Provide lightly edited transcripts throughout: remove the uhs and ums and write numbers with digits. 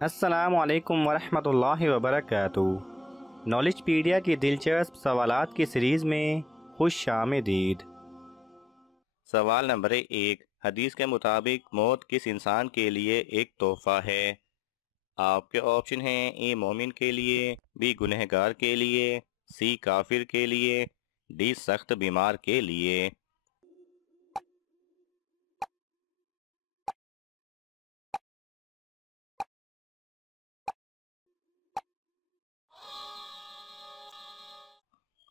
السلام علیکم ورحمۃ اللہ وبرکاتہ۔ نالج پیڈیا کی دلچسپ سوالات کی سیریز میں خوش آمدید۔ سوال نمبر 1، حدیث کے مطابق موت کس انسان کے لیے ایک تحفہ ہے؟ آپ کے آپشن ہیں: اے مومن کے لیے، بی گنہگار کے لیے، سی کافر کے لیے، ڈی سخت بیمار کے لیے۔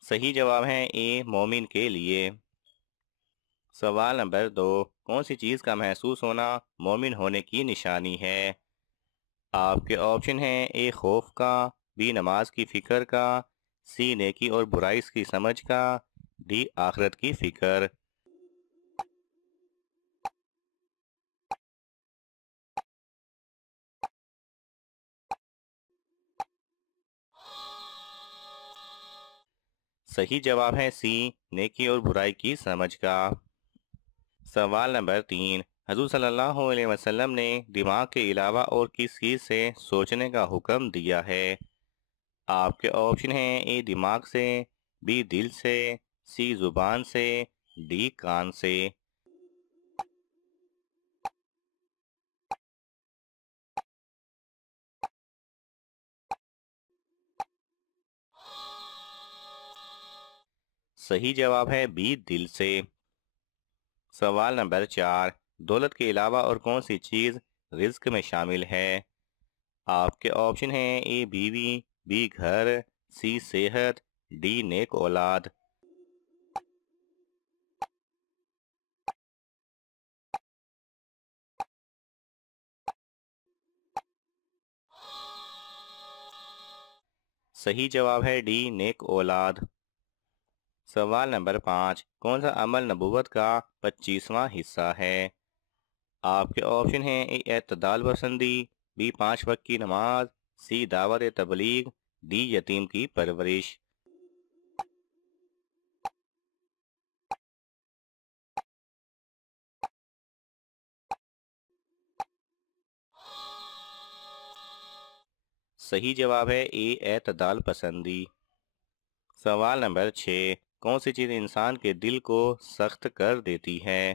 صحیح جواب ہے اے مومن کے لیے۔ سوال نمبر 2، کون سی چیز کا محسوس ہونا مومن ہونے کی نشانی ہے؟ آپ کے آپشن ہیں: اے خوف کا، بی نماز کی فکر کا، سی نیکی اور برائی کی سمجھ کا، ڈی آخرت کی فکر۔ صحیح جواب ہے سی نیکی اور برائی کی سمجھ کا۔ سوال نمبر 3، حضور صلی اللہ علیہ وسلم نے دماغ کے علاوہ اور کس چیز سے سوچنے کا حکم دیا ہے؟ آپ کے آپشن ہیں: اے دماغ سے، بی دل سے، سی زبان سے، ڈی کان سے۔ صحیح جواب ہے بی دل سے۔ سوال نمبر 4، دولت کے علاوہ اور کون سی چیز رزق میں شامل ہے؟ آپ کے آپشن ہیں: اے بیوی، بی گھر، سی صحت، ڈی نیک اولاد۔ صحیح جواب ہے ڈی نیک اولاد۔ سوال نمبر 5، کون سا عمل نبوت کا 25واں حصہ ہے؟ آپ کے آپشن ہیں: اے اعتدال پسندی، بی 5 وقت کی نماز، سی دعوت تبلیغ، ڈی یتیم کی پرورش۔ صحیح جواب ہے اے اعتدال پسندی۔ سوال نمبر 6، کون سی چیز انسان کے دل کو سخت کر دیتی ہے؟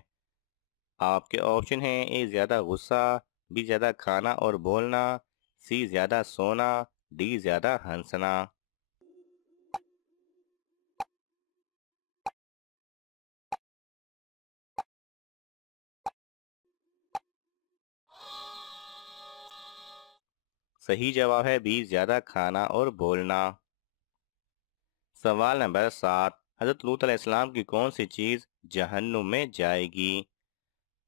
آپ کے آپشن ہیں: اے زیادہ غصہ، بی زیادہ کھانا اور بولنا، سی زیادہ سونا، ڈی زیادہ ہنسنا۔ صحیح جواب ہے بی زیادہ کھانا اور بولنا۔ سوال نمبر 7، حضرت لوط علیہ السلام کی کون سی چیز جہنم میں جائے گی؟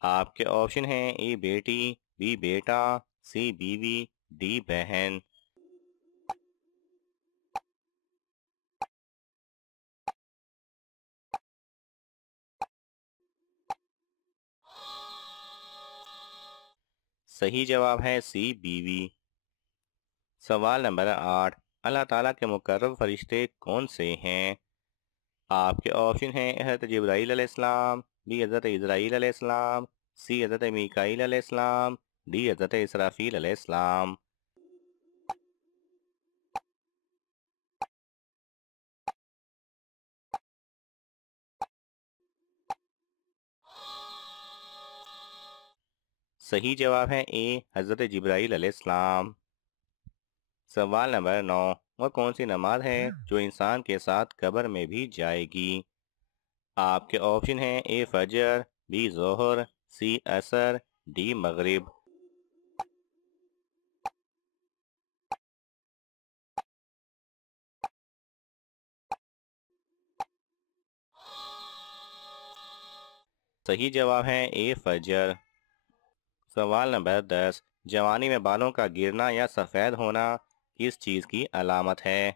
آپ کے آپشن ہیں: اے بیٹی، بی بیٹا، سی بیوی، ڈی بہن۔ صحیح جواب ہے سی بیوی۔ سوال نمبر 8، اللہ تعالیٰ کے مقرب فرشتے کون سے ہیں؟ آپ کے آپشن ہیں: حضرت جبرائیل علیہ السلام، بی حضرت اسرائیل علیہ السلام، سی حضرت میکائیل علیہ السلام، ڈی حضرت اسرافیل علیہ السلام۔ صحیح جواب ہے اے حضرت جبرائیل علیہ السلام۔ سوال نمبر 9، وہ کون سی نماز ہے جو انسان کے ساتھ قبر میں بھی جائے گی؟ آپ کے آپشن ہیں: اے فجر، بی ظہر، سی عصر، ڈی مغرب۔ صحیح جواب ہے اے فجر۔ سوال نمبر 10، جوانی میں بالوں کا گرنا یا سفید ہونا کس چیز کی علامت ہے؟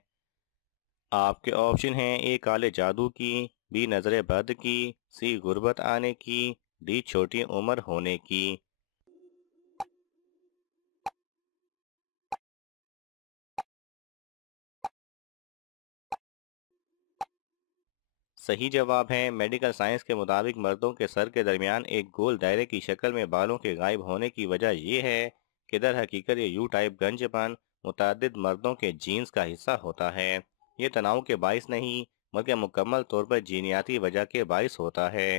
آپ کے آپشن ہیں: اے کالے جادو کی، بی نظر بد کی، سی غربت آنے کی، ڈی چھوٹی عمر ہونے کی۔ صحیح جواب ہے میڈیکل سائنس کے مطابق مردوں کے سر کے درمیان ایک گول دائرے کی شکل میں بالوں کے غائب ہونے کی وجہ یہ ہے کہ در حقیقت یہ یو ٹائپ گنجپن متعدد مردوں کے جینز کا حصہ ہوتا ہے۔ یہ تناؤ کے باعث نہیں بلکہ مکمل طور پر جینیاتی وجہ کے باعث ہوتا ہے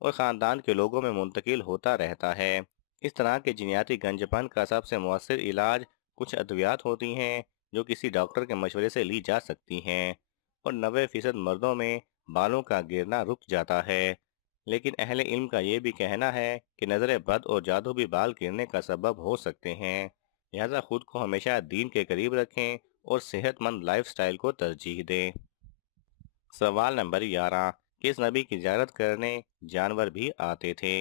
اور خاندان کے لوگوں میں منتقل ہوتا رہتا ہے۔ اس طرح کے جینیاتی گنجپن کا سب سے مؤثر علاج کچھ ادویات ہوتی ہیں جو کسی ڈاکٹر کے مشورے سے لی جا سکتی ہیں، اور 90% مردوں میں بالوں کا گرنا رک جاتا ہے۔ لیکن اہل علم کا یہ بھی کہنا ہے کہ نظر بد اور جادو بھی بال گرنے کا سبب ہو سکتے ہیں، لہذا خود کو ہمیشہ دین کے قریب رکھیں اور صحت مند لائف سٹائل کو ترجیح دیں۔ سوال نمبر 11، کس نبی کی زیارت کرنے جانور بھی آتے تھے؟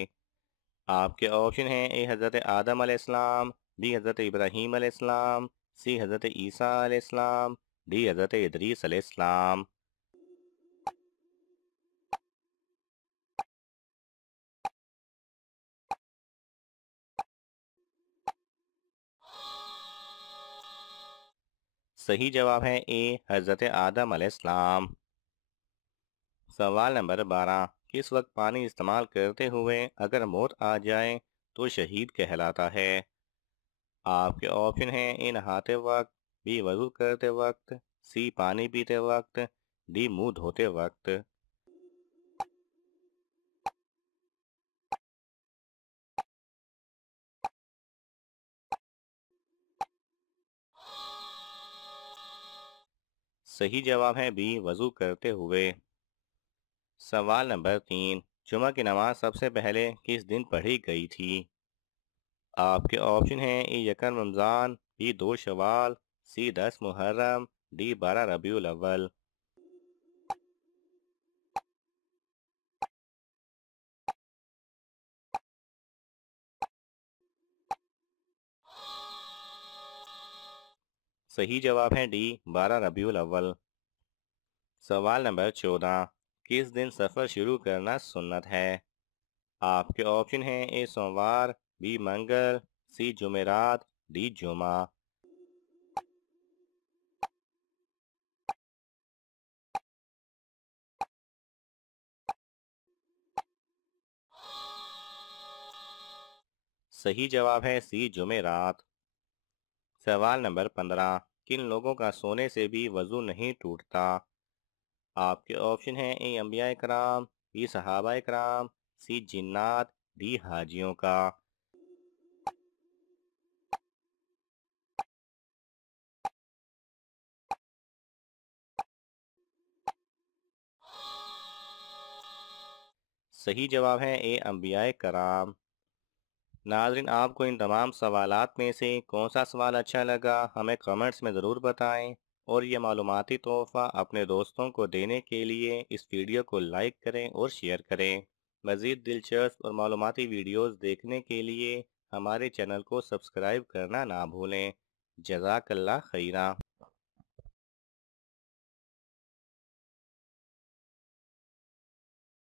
آپ کے آپشن ہیں: اے حضرت آدم علیہ السلام، بی حضرت ابراہیم علیہ السلام، سی حضرت عیسیٰ علیہ السلام، ڈی حضرت ادریس علیہ السلام۔ صحیح جواب ہے اے حضرت آدم علیہ السلام۔ سوال نمبر 12، کس وقت پانی استعمال کرتے ہوئے اگر موت آ جائے تو شہید کہلاتا ہے؟ آپ کے آپشن ہیں: اے نہاتے وقت، بی وضو کرتے وقت، سی پانی پیتے وقت، ڈی منہ دھوتے وقت۔ صحیح جواب ہے بی وضو کرتے ہوئے۔ سوال نمبر 3، جمعہ کی نماز سب سے پہلے کس دن پڑھی گئی تھی؟ آپ کے آپشن ہیں: اے یکم رمضان، be 2 Shawwal, C 10 Muharram, D 12 ربیع الاول۔ صحیح جواب ہے ڈی 12 ربیع الاول۔ سوال نمبر 14، کس دن سفر شروع کرنا سنت ہے؟ آپ کے آپشن ہیں: اے سوموار، بی منگل، سی جمعرات، ڈی جمعہ۔ صحیح جواب ہے سی جمعرات۔ سوال نمبر 15، کن لوگوں کا سونے سے بھی وضو نہیں ٹوٹتا؟ آپ کے آپشن ہیں: اے انبیاء کرام، بی صحابہ کرام، سی جنات، ڈی حاجیوں کا۔ صحیح جواب ہے اے انبیاء کرام۔ ناظرین، آپ کو ان تمام سوالات میں سے کون سا سوال اچھا لگا ہمیں کمنٹس میں ضرور بتائیں، اور یہ معلوماتی تحفہ اپنے دوستوں کو دینے کے لیے اس ویڈیو کو لائک کریں اور شیئر کریں۔ مزید دلچسپ اور معلوماتی ویڈیوز دیکھنے کے لیے ہمارے چینل کو سبسکرائب کرنا نہ بھولیں۔ جزاک اللہ خیرہ۔